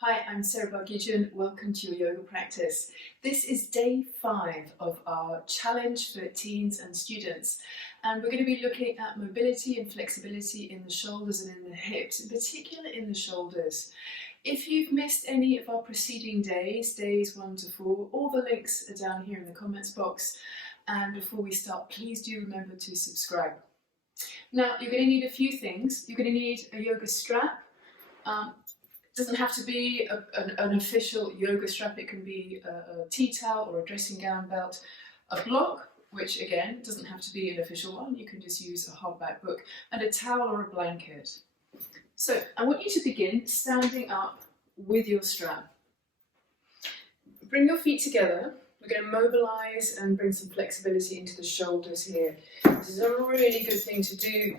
Hi, I'm Sarah Bargijan. Welcome to your yoga practice. This is day 5 of our challenge for teens and students, and we're going to be looking at mobility and flexibility in the shoulders and in the hips, in particular in the shoulders. If you've missed any of our preceding days, days 1 to 4, all the links are down here in the comments box. And before we start, please do remember to subscribe. Now, you're going to need a few things. You're going to need a yoga strap. It doesn't have to be an official yoga strap. It can be a tea towel or a dressing gown belt, a block, which again doesn't have to be an official one. You can just use a hardback book, and a towel or a blanket. So I want you to begin standing up with your strap. Bring your feet together. We're going to mobilize and bring some flexibility into the shoulders here. This is a really good thing to do,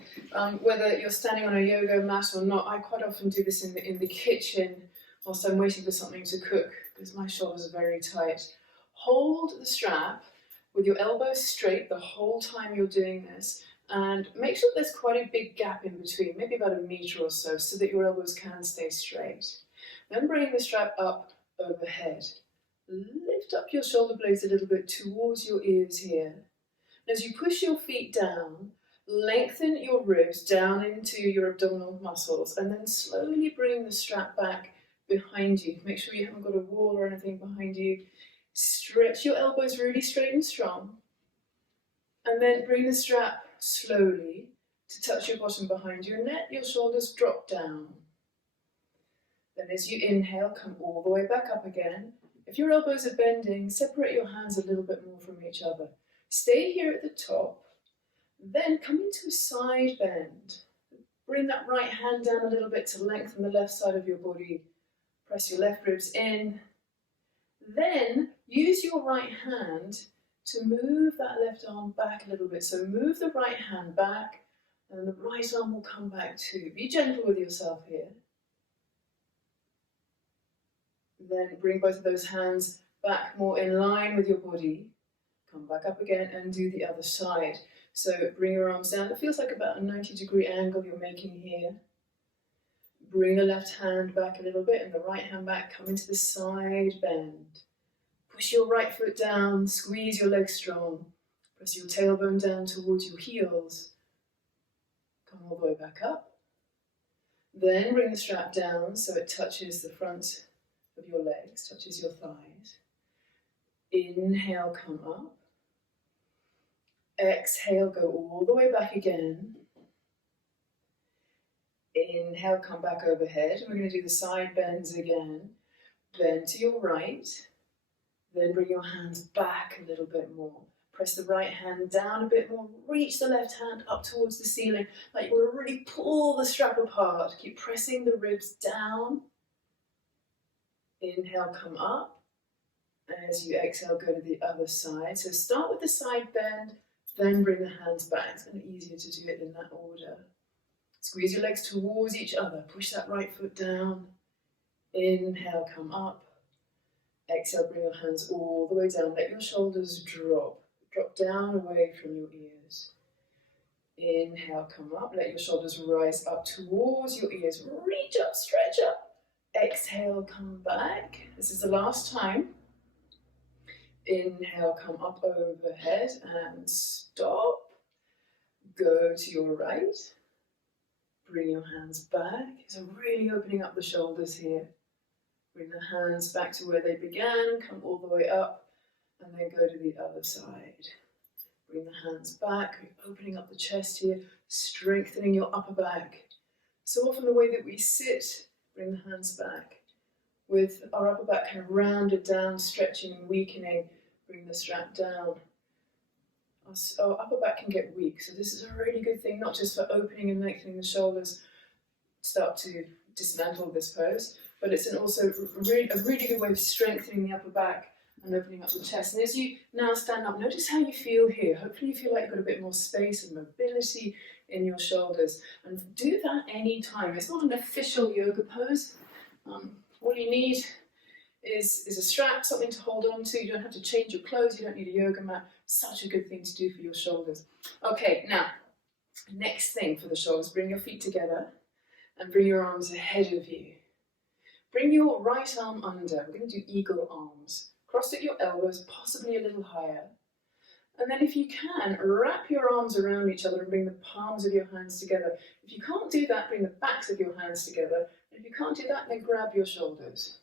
whether you're standing on a yoga mat or not. I quite often do this in the kitchen whilst I'm waiting for something to cook because my shoulders are very tight. Hold the strap with your elbows straight the whole time you're doing this, and make sure there's quite a big gap in between, maybe about a metre or so that your elbows can stay straight. Then bring the strap up overhead. Lift up your shoulder blades a little bit towards your ears here. As you push your feet down, lengthen your ribs down into your abdominal muscles, and then slowly bring the strap back behind you. Make sure you haven't got a wall or anything behind you. Stretch your elbows really straight and strong, and then bring the strap slowly to touch your bottom behind you and let your shoulders drop down. Then as you inhale, come all the way back up again. If your elbows are bending, separate your hands a little bit more from each other. Stay here at the top, then come into a side bend. Bring that right hand down a little bit to lengthen the left side of your body. Press your left ribs in. Then use your right hand to move that left arm back a little bit. So move the right hand back, and the right arm will come back too. Be gentle with yourself here. Then bring both of those hands back more in line with your body. Come back up again and do the other side. So bring your arms down. It feels like about a 90-degree angle you're making here. Bring the left hand back a little bit and the right hand back. Come into the side bend. Push your right foot down. Squeeze your legs strong. Press your tailbone down towards your heels. Come all the way back up. Then bring the strap down so it touches the front of your legs, touches your thighs. Inhale, come up. Exhale, go all the way back again. Inhale, come back overhead. We're going to do the side bends again. Bend to your right. Then bring your hands back a little bit more. Press the right hand down a bit more. Reach the left hand up towards the ceiling. Like you want to really pull the strap apart. Keep pressing the ribs down. Inhale, come up. As you exhale, go to the other side. So start with the side bend, then bring the hands back. It's going to be easier to do it in that order. Squeeze your legs towards each other. Push that right foot down. Inhale, come up. Exhale, bring your hands all the way down. Let your shoulders drop. Drop down away from your ears. Inhale, come up. Let your shoulders rise up towards your ears. Reach up, stretch up. Exhale, come back. This is the last time. Inhale, come up overhead and stop. Go to your right. Bring your hands back. So really opening up the shoulders here. Bring the hands back to where they began. Come all the way up and then go to the other side. Bring the hands back. Opening up the chest here. Strengthening your upper back. So often the way that we sit, bring the hands back. With our upper back kind of rounded down, stretching and weakening, bring the strap down. Our upper back can get weak, so this is a really good thing, not just for opening and lengthening the shoulders, start to dismantle this pose, but it's also a really good way of strengthening the upper back and opening up the chest. And as you now stand up, notice how you feel here. Hopefully you feel like you've got a bit more space and mobility in your shoulders. And do that anytime. It's not an official yoga pose. All you need is a strap, something to hold on to. You don't have to change your clothes. You don't need a yoga mat. Such a good thing to do for your shoulders. Okay, now, next thing for the shoulders. Bring your feet together and bring your arms ahead of you. Bring your right arm under. We're going to do eagle arms. Cross at your elbows, possibly a little higher. And then if you can, wrap your arms around each other and bring the palms of your hands together. If you can't do that, bring the backs of your hands together. And if you can't do that, then grab your shoulders.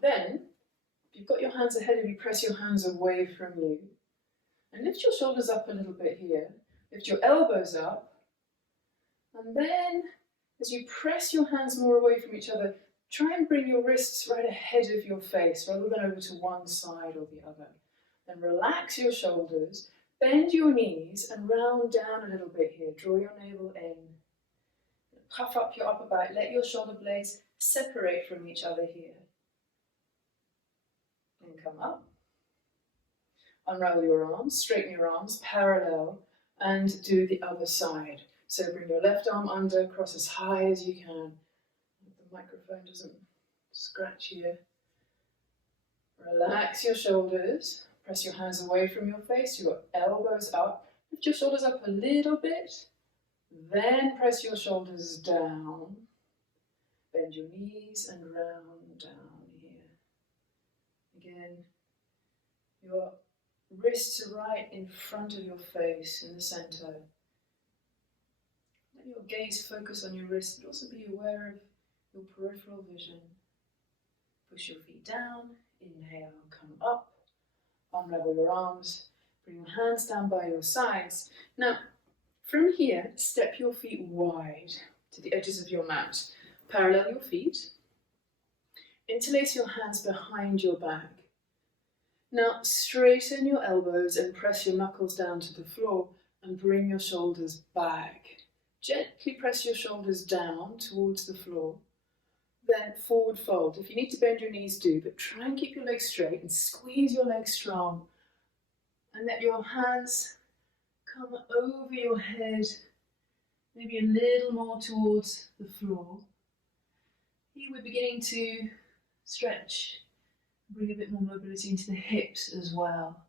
Then, if you've got your hands ahead of you, press your hands away from you. And lift your shoulders up a little bit here. Lift your elbows up. And then, as you press your hands more away from each other, try and bring your wrists right ahead of your face, rather than over to one side or the other. Then relax your shoulders, bend your knees and round down a little bit here. Draw your navel in. Puff up your upper back. Let your shoulder blades separate from each other here. And come up. Unravel your arms, straighten your arms, parallel, and do the other side. So bring your left arm under, cross as high as you can. The microphone doesn't scratch here. Relax your shoulders. Press your hands away from your face, your elbows up. Lift your shoulders up a little bit. Then press your shoulders down. Bend your knees and round down here. Again, your wrists are right in front of your face, in the center. Let your gaze focus on your wrists, but also be aware of your peripheral vision. Push your feet down. Inhale, come up. Unravel your arms, bring your hands down by your sides. Now, from here, step your feet wide to the edges of your mat. Parallel your feet. Interlace your hands behind your back. Now, straighten your elbows and press your knuckles down to the floor and bring your shoulders back. Gently press your shoulders down towards the floor. Then forward fold. If you need to bend your knees, do, but try and keep your legs straight and squeeze your legs strong. And let your hands come over your head, maybe a little more towards the floor. Here we're beginning to stretch, bring a bit more mobility into the hips as well.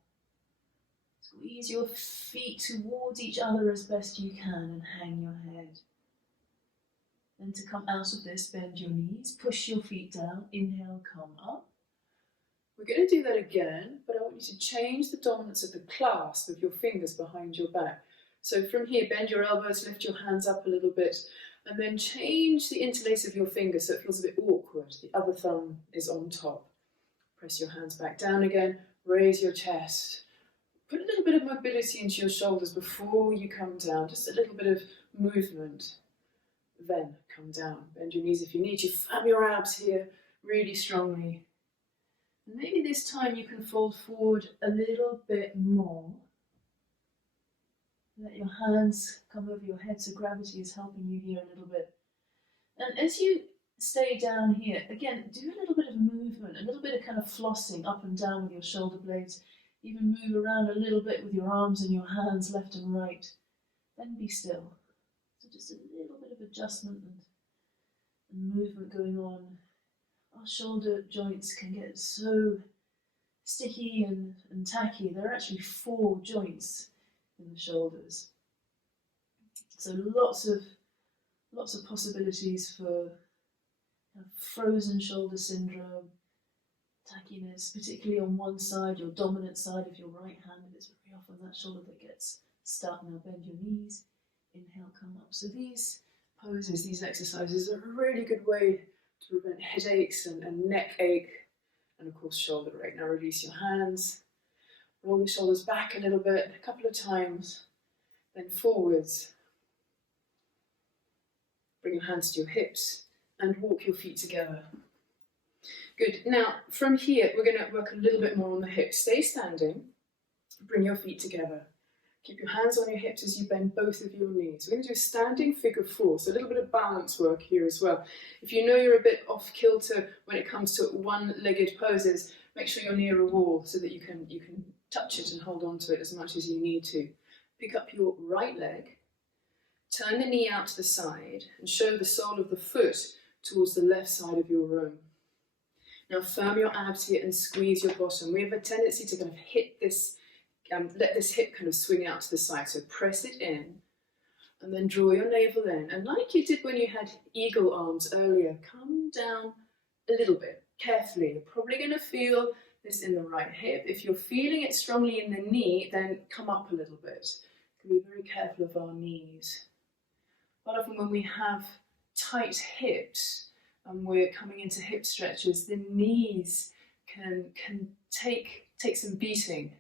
Squeeze your feet towards each other as best you can and hang your head. Then to come out of this, bend your knees, push your feet down, inhale, come up. We're going to do that again, but I want you to change the dominance of the clasp of your fingers behind your back. So from here, bend your elbows, lift your hands up a little bit, and then change the interlace of your fingers so it feels a bit awkward. The other thumb is on top. Press your hands back down again, raise your chest. Put a little bit of mobility into your shoulders before you come down, just a little bit of movement. Then come down, bend your knees if you need to, flap your abs here really strongly. And maybe this time you can fold forward a little bit more. Let your hands come over your head so gravity is helping you here a little bit. And as you stay down here, again, do a little bit of movement, a little bit of kind of flossing up and down with your shoulder blades. Even move around a little bit with your arms and your hands left and right. Then be still. So just a little bit of adjustment and movement going on. Our shoulder joints can get so sticky and tacky. There are actually 4 joints in the shoulders. So lots of possibilities for frozen shoulder syndrome, tackiness, particularly on one side, your dominant side of your right hand. It's very often that shoulder that gets stuck. Now bend your knees, inhale, come up. So these poses, these exercises are a really good way to prevent headaches and neck ache, and of course shoulder ache. Now release your hands, roll your shoulders back a little bit, a couple of times, then forwards. Bring your hands to your hips and walk your feet together. Good. Now from here we're going to work a little bit more on the hips. Stay standing, bring your feet together. Keep your hands on your hips as you bend both of your knees. We're going to do a standing figure 4, so a little bit of balance work here as well. If you know you're a bit off kilter when it comes to one-legged poses, make sure you're near a wall so that you can touch it and hold on to it as much as you need to. Pick up your right leg, turn the knee out to the side and show the sole of the foot towards the left side of your room. Now firm your abs here and squeeze your bottom. We have a tendency to kind of hit this, let this hip kind of swing out to the side. So press it in and then draw your navel in. And like you did when you had eagle arms earlier, come down a little bit, carefully. You're probably going to feel this in the right hip. If you're feeling it strongly in the knee, then come up a little bit. We can be very careful of our knees. Quite often when we have tight hips and we're coming into hip stretches, the knees can take some beating.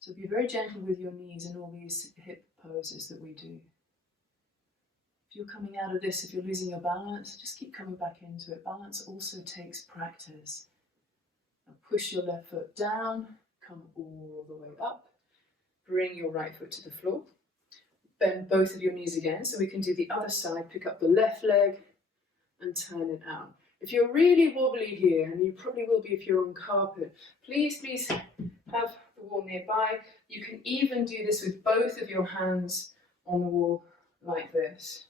So be very gentle with your knees in all these hip poses that we do. If you're coming out of this, if you're losing your balance, just keep coming back into it. Balance also takes practice. Now push your left foot down, come all the way up. Bring your right foot to the floor. Bend both of your knees again, so we can do the other side. Pick up the left leg and turn it out. If you're really wobbly here, and you probably will be if you're on carpet, please have the wall nearby. You can even do this with both of your hands on the wall like this.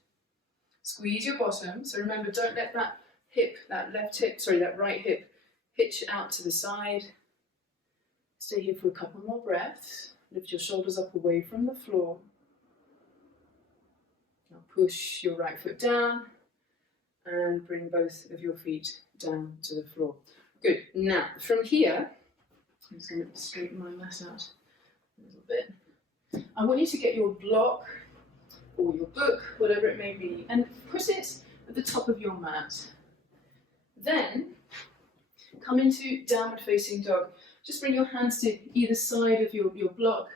Squeeze your bottom. So remember, don't let that right hip hitch out to the side. Stay here for a couple more breaths. Lift your shoulders up away from the floor. Now push your right foot down and bring both of your feet down to the floor. Good. Now, from here, I'm just going to straighten my mat out a little bit. I want you to get your block or your book, whatever it may be, and put it at the top of your mat. Then, come into downward facing dog. Just bring your hands to either side of your block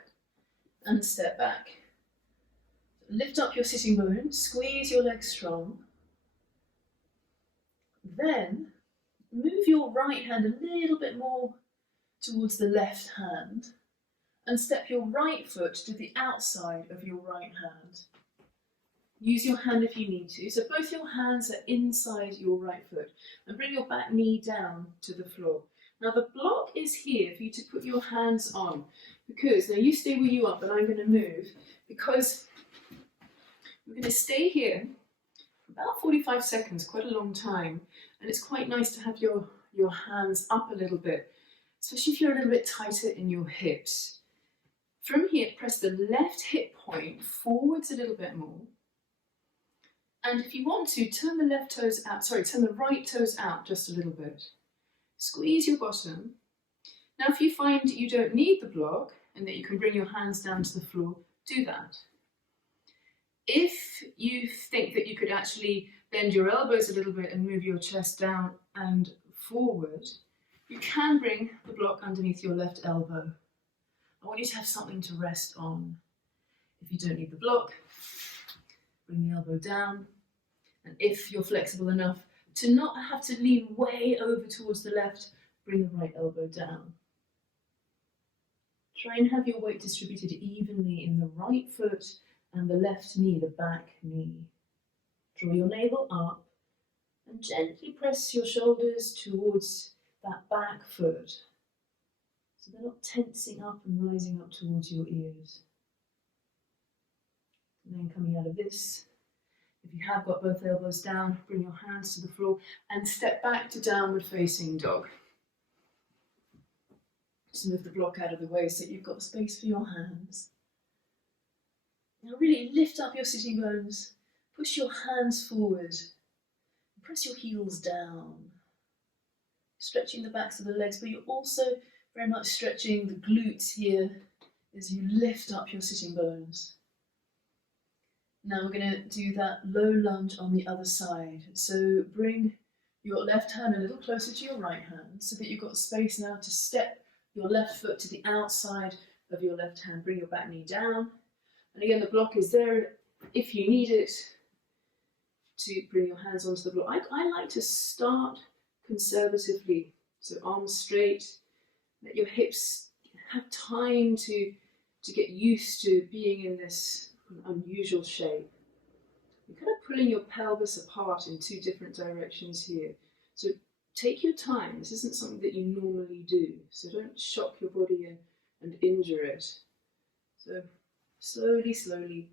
and step back. Lift up your sitting bones, squeeze your legs strong. Then, move your right hand a little bit more towards the left hand and step your right foot to the outside of your right hand. Use your hand if you need to. So both your hands are inside your right foot and bring your back knee down to the floor. Now the block is here for you to put your hands on because, now you stay where you are, but I'm going to move because we're going to stay here for about 45 seconds, quite a long time, and it's quite nice to have your hands up a little bit, especially if you're a little bit tighter in your hips. From here, press the left hip point forwards a little bit more. And if you want to, turn the right toes out just a little bit. Squeeze your bottom. Now if you find you don't need the block and that you can bring your hands down to the floor, do that. If you think that you could actually bend your elbows a little bit and move your chest down and forward, you can bring the block underneath your left elbow. I want you to have something to rest on. If you don't need the block, bring the elbow down. And if you're flexible enough to not have to lean way over towards the left, bring the right elbow down. Try and have your weight distributed evenly in the right foot and the left knee, the back knee. Draw your navel up and gently press your shoulders towards that back foot, so they're not tensing up and rising up towards your ears. And then coming out of this, if you have got both elbows down, bring your hands to the floor and step back to downward facing dog. Just move the block out of the way so you've got space for your hands. Now really lift up your sitting bones, push your hands forward, press your heels down. Stretching the backs of the legs, but you're also very much stretching the glutes here as you lift up your sitting bones. Now we're going to do that low lunge on the other side. So bring your left hand a little closer to your right hand so that you've got space now to step your left foot to the outside of your left hand. Bring your back knee down. And again, the block is there if you need it to bring your hands onto the block. I like to start conservatively. So arms straight, let your hips have time to get used to being in this unusual shape. You're kind of pulling your pelvis apart in two different directions here. So take your time. This isn't something that you normally do. So don't shock your body and injure it. So slowly, slowly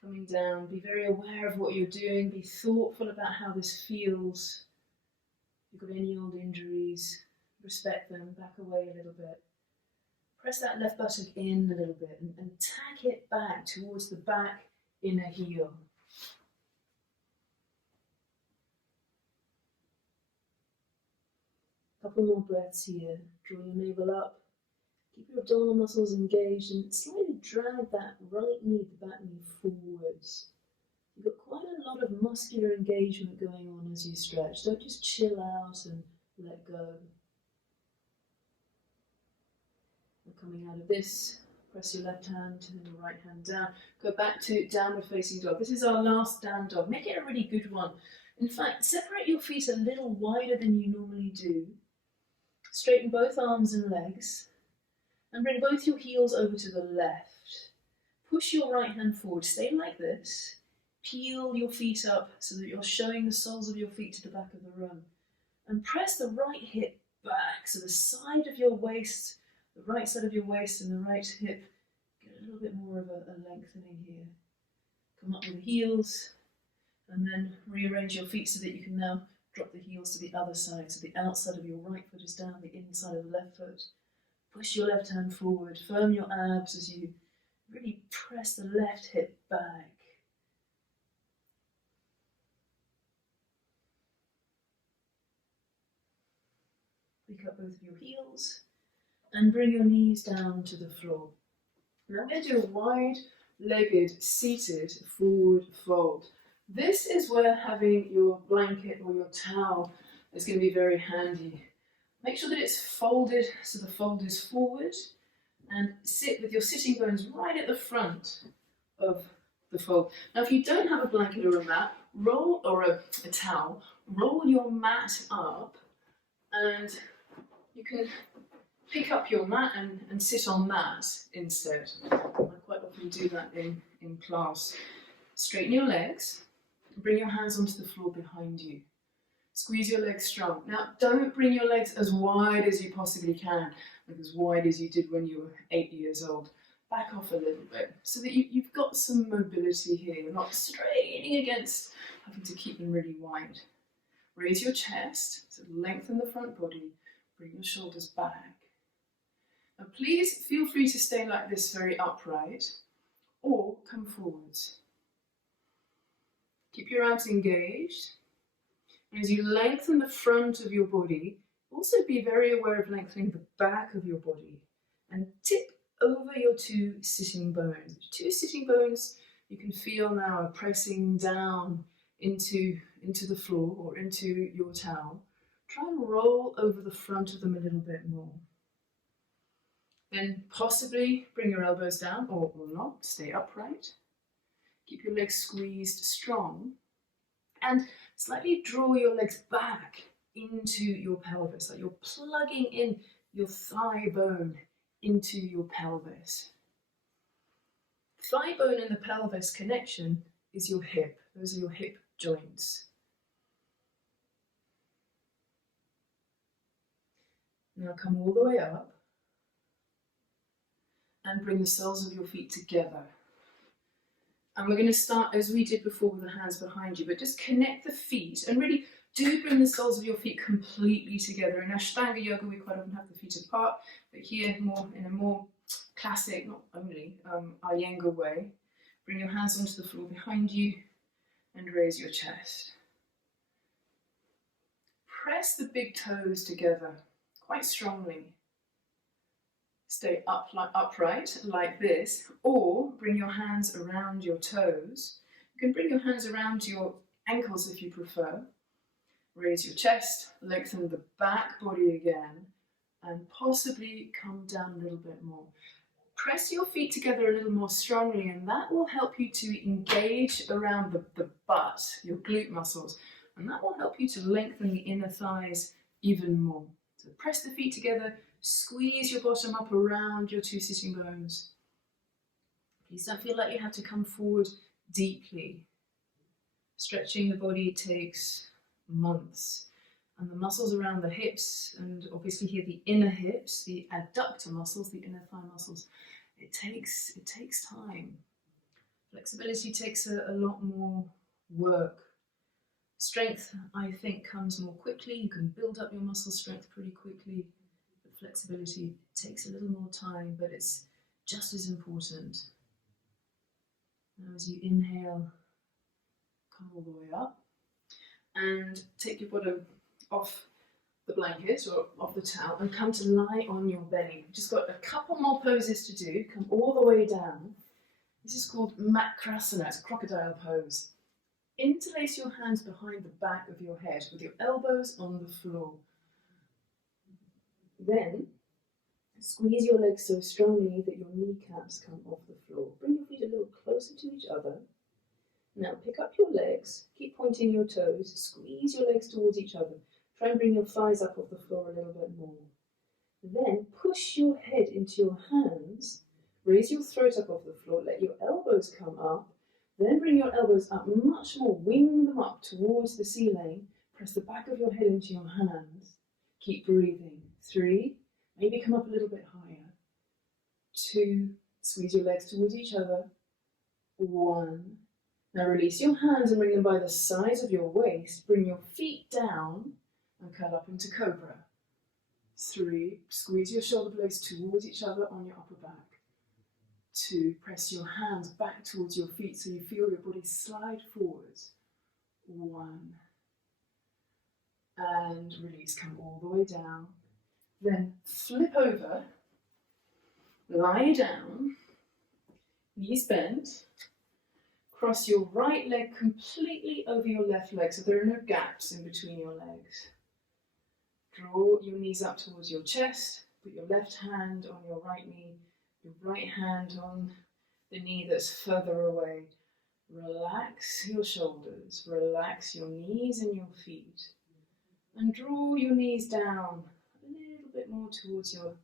coming down. Be very aware of what you're doing. Be thoughtful about how this feels. If you've got any old injuries, respect them. Back away a little bit. Press that left buttock in a little bit and tack it back towards the back inner heel. Couple more breaths here. Draw your navel up. Keep your abdominal muscles engaged and slightly drag that right knee, the back knee, forwards. You've got quite a lot of muscular engagement going on as you stretch. Don't just chill out and let go. And coming out of this, press your left hand and your right hand down. Go back to downward facing dog. This is our last down dog. Make it a really good one. In fact, separate your feet a little wider than you normally do. Straighten both arms and legs. And bring both your heels over to the left. Push your right hand forward. Stay like this. Peel your feet up so that you're showing the soles of your feet to the back of the room. And press the right hip back. So the side of your waist, the right side of your waist and the right hip, get a little bit more of a lengthening here. Come up with the heels. And then rearrange your feet so that you can now drop the heels to the other side. So the outside of your right foot is down, the inside of the left foot. Push your left hand forward, firm your abs as you really press the left hip back. Pick up both of your heels and bring your knees down to the floor. Now I'm going to do a wide-legged, seated forward fold. This is where having your blanket or your towel is going to be very handy. Make sure that it's folded so the fold is forward and sit with your sitting bones right at the front of the fold. Now if you don't have a blanket or a mat, a towel, roll your mat up and you can pick up your mat and sit on that instead. I quite often do that in class. Straighten your legs and bring your hands onto the floor behind you. Squeeze your legs strong. Now, don't bring your legs as wide as you possibly can, like as wide as you did when you were 8 years old. Back off a little bit so that you've got some mobility here. You're not straining against having to keep them really wide. Raise your chest, so lengthen the front body. Bring your shoulders back. Now, please feel free to stay like this very upright or come forwards. Keep your abs engaged. And as you lengthen the front of your body, also be very aware of lengthening the back of your body and tip over your two sitting bones. Two sitting bones you can feel now are pressing down into the floor or into your towel. Try and roll over the front of them a little bit more. Then possibly bring your elbows down or not, stay upright. Keep your legs squeezed strong. And slightly draw your legs back into your pelvis, like you're plugging in your thigh bone into your pelvis. Thigh bone and the pelvis connection is your hip. Those are your hip joints. Now come all the way up and bring the soles of your feet together. And we're going to start as we did before with the hands behind you, but just connect the feet and really do bring the soles of your feet completely together. In Ashtanga yoga, we quite often have the feet apart, but here in a more classic, not only Iyengar way, bring your hands onto the floor behind you and raise your chest. Press the big toes together quite strongly. Stay upright like this, or bring your hands around your toes. You can bring your hands around your ankles if you prefer. Raise your chest, lengthen the back body again, and possibly come down a little bit more. Press your feet together a little more strongly, and that will help you to engage around the butt, your glute muscles, and that will help you to lengthen the inner thighs even more. So press the feet together. Squeeze your bottom up around your two sitting bones. Please don't feel like you have to come forward deeply. Stretching the body takes months. And the muscles around the hips, and obviously here the inner hips, the adductor muscles, the inner thigh muscles, it takes time. Flexibility takes a lot more work. Strength, I think, comes more quickly. You can build up your muscle strength pretty quickly. Flexibility takes a little more time, but it's just as important. Now as you inhale, come all the way up and take your bottom off the the blanket or off the towel and come to lie on your belly. We've just got a couple more poses to do. Come all the way down. This is called Makrasana, it's crocodile pose. Interlace your hands behind the back of your head with your elbows on the floor. Then squeeze your legs so strongly that your kneecaps come off the floor. Bring your feet a little closer to each other. Now pick up your legs, keep pointing your toes, squeeze your legs towards each other. Try and bring your thighs up off the floor a little bit more. Then push your head into your hands, raise your throat up off the floor, let your elbows come up, then bring your elbows up much more, wing them up towards the ceiling, press the back of your head into your hands, keep breathing. 3, maybe come up a little bit higher. 2, squeeze your legs towards each other. 1. Now release your hands and bring them by the sides of your waist, bring your feet down and curl up into Cobra. 3, squeeze your shoulder blades towards each other on your upper back. 2, press your hands back towards your feet so you feel your body slide forwards. 1, and release, come all the way down. Then flip over, lie down, knees bent, cross your right leg completely over your left leg so there are no gaps in between your legs. Draw your knees up towards your chest, put your left hand on your right knee, your right hand on the knee that's further away. Relax your shoulders, relax your knees and your feet, and draw your knees down a little bit more towards your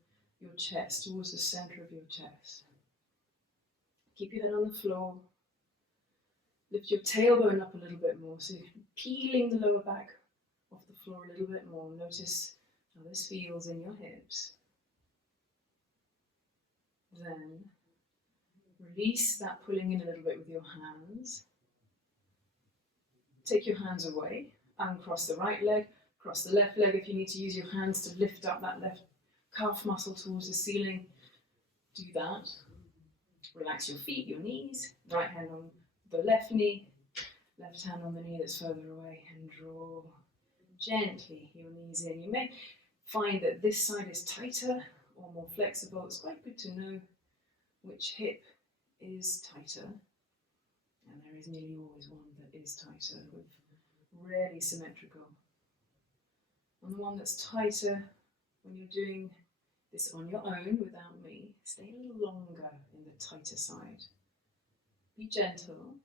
chest, towards the center of your chest. Keep your head on the floor. Lift your tailbone up a little bit more, so you're peeling the lower back off the floor a little bit more. Notice how this feels in your hips. Then release that pulling in a little bit with your hands. Take your hands away, uncross the right leg, cross the left leg. If you need to use your hands to lift up that left calf muscle towards the ceiling, do that. Relax your feet, your knees, right hand on the left knee, left hand on the knee that's further away, and draw gently your knees in. You may find that this side is tighter or more flexible. It's quite good to know which hip is tighter, and there is nearly always one that is tighter, with rarely symmetrical. And the one that's tighter, when you're doing this on your own without me, stay a little longer in the tighter side. Be gentle.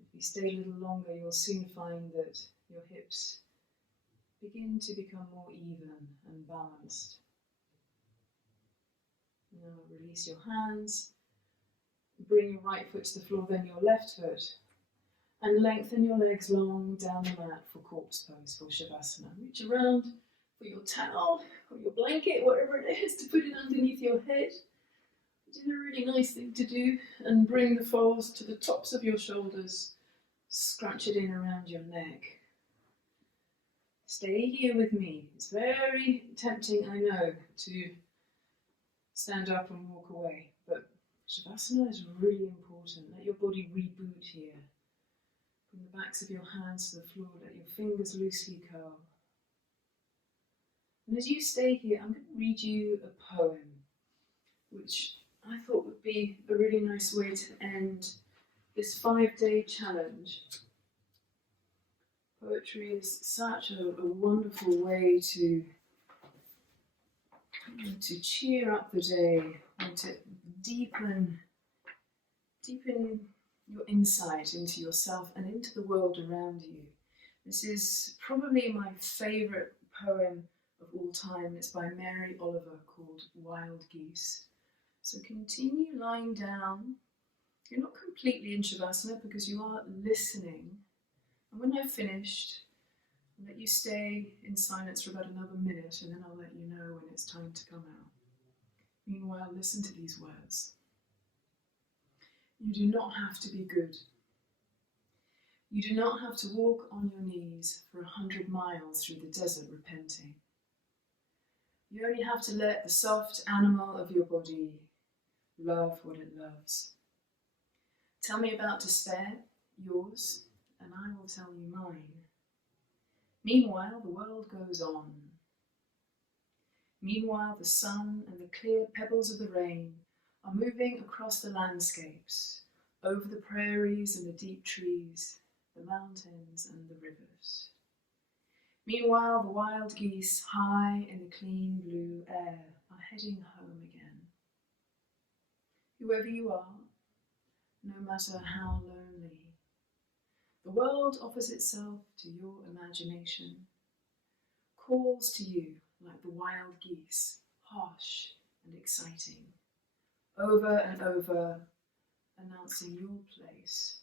If you stay a little longer, you'll soon find that your hips begin to become more even and balanced. Now release your hands. Bring your right foot to the floor, then your left foot. And lengthen your legs long down the mat for corpse pose, for Shavasana. Reach around for your towel or your blanket, whatever it is, to put it underneath your head. Which is a really nice thing to do. And bring the folds to the tops of your shoulders. Scrunch it in around your neck. Stay here with me. It's very tempting, I know, to stand up and walk away, but Shavasana is really important. Let your body reboot here. Bring the backs of your hands to the floor, let your fingers loosely curl. And as you stay here, I'm going to read you a poem, which I thought would be a really nice way to end this 5-day challenge. Poetry is such a wonderful way to cheer up the day, and to deepen your insight into yourself and into the world around you. This is probably my favourite poem of all time. It's by Mary Oliver, called Wild Geese. So continue lying down. You're not completely in Shavasana because you are listening. And when I've finished, I'll let you stay in silence for about another minute, and then I'll let you know when it's time to come out. Meanwhile, listen to these words. You do not have to be good. You do not have to walk on your knees for 100 miles through the desert repenting. You only have to let the soft animal of your body love what it loves. Tell me about despair, yours, and I will tell you mine. Meanwhile, the world goes on. Meanwhile, the sun and the clear pebbles of the rain are moving across the landscapes, over the prairies and the deep trees, the mountains and the rivers. Meanwhile, the wild geese, high in the clean blue air, are heading home again. Whoever you are, no matter how lonely, the world offers itself to your imagination, calls to you like the wild geese, harsh and exciting, over and over, announcing your place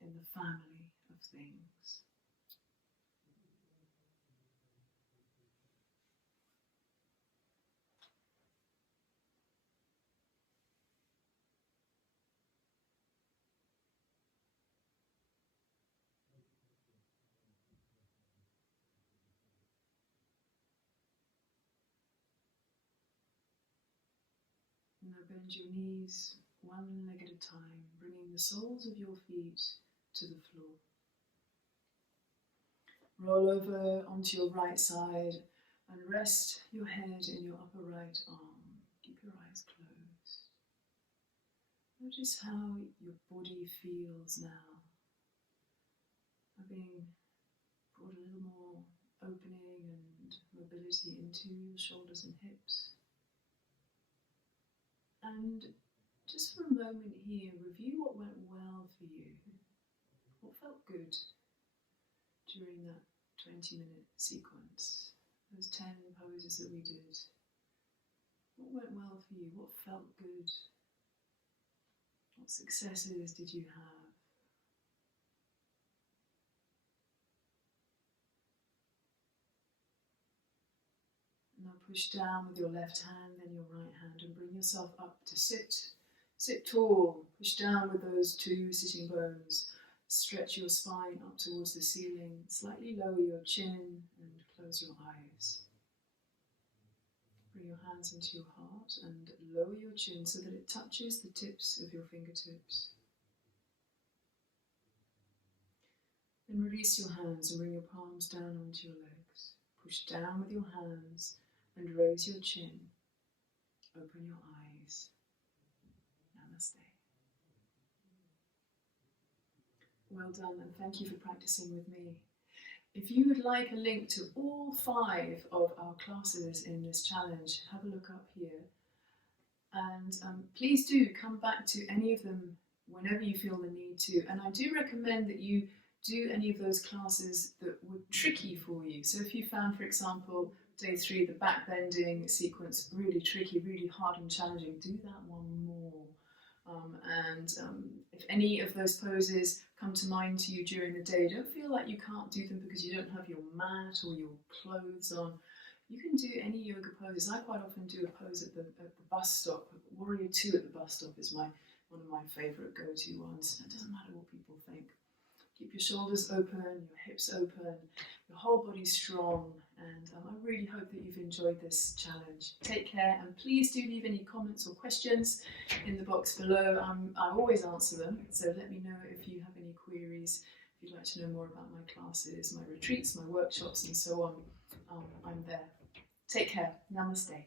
in the family of things. Now bend your knees one leg at a time, bringing the soles of your feet to the floor. Roll over onto your right side and rest your head in your upper right arm. Keep your eyes closed. Notice how your body feels now, having brought a little more opening and mobility into your shoulders and hips. And just for a moment here, review what went well for you. What felt good during that 20-minute sequence? Those 10 poses that we did. What went well for you? What felt good? What successes did you have? Now push down with your left hand, then your right hand, and bring yourself up to sit. Sit tall. Push down with those two sitting bones. Stretch your spine up towards the ceiling. Slightly lower your chin and close your eyes. Bring your hands into your heart and lower your chin so that it touches the tips of your fingertips. Then release your hands and bring your palms down onto your legs. Push down with your hands and raise your chin. Open your eyes. Namaste. Well done, and thank you for practicing with me. If you would like a link to all 5 of our classes in this challenge, have a look up here. And please do come back to any of them whenever you feel the need to. And I do recommend that you do any of those classes that were tricky for you. So if you found, for example, day 3, the back bending sequence really tricky, really hard and challenging, do that one more. If any of those poses come to mind to you during the day, don't feel like you can't do them because you don't have your mat or your clothes on. You can do any yoga poses. I quite often do a pose at the bus stop. Warrior 2 at the bus stop is one of my favourite go-to ones. It doesn't matter what people think. Keep your shoulders open, your hips open, your whole body strong, and I really hope that you've enjoyed this challenge. Take care, and please do leave any comments or questions in the box below. I always answer them, so let me know if you have any queries, if you'd like to know more about my classes, my retreats, my workshops, and so on. I'm there. Take care. Namaste.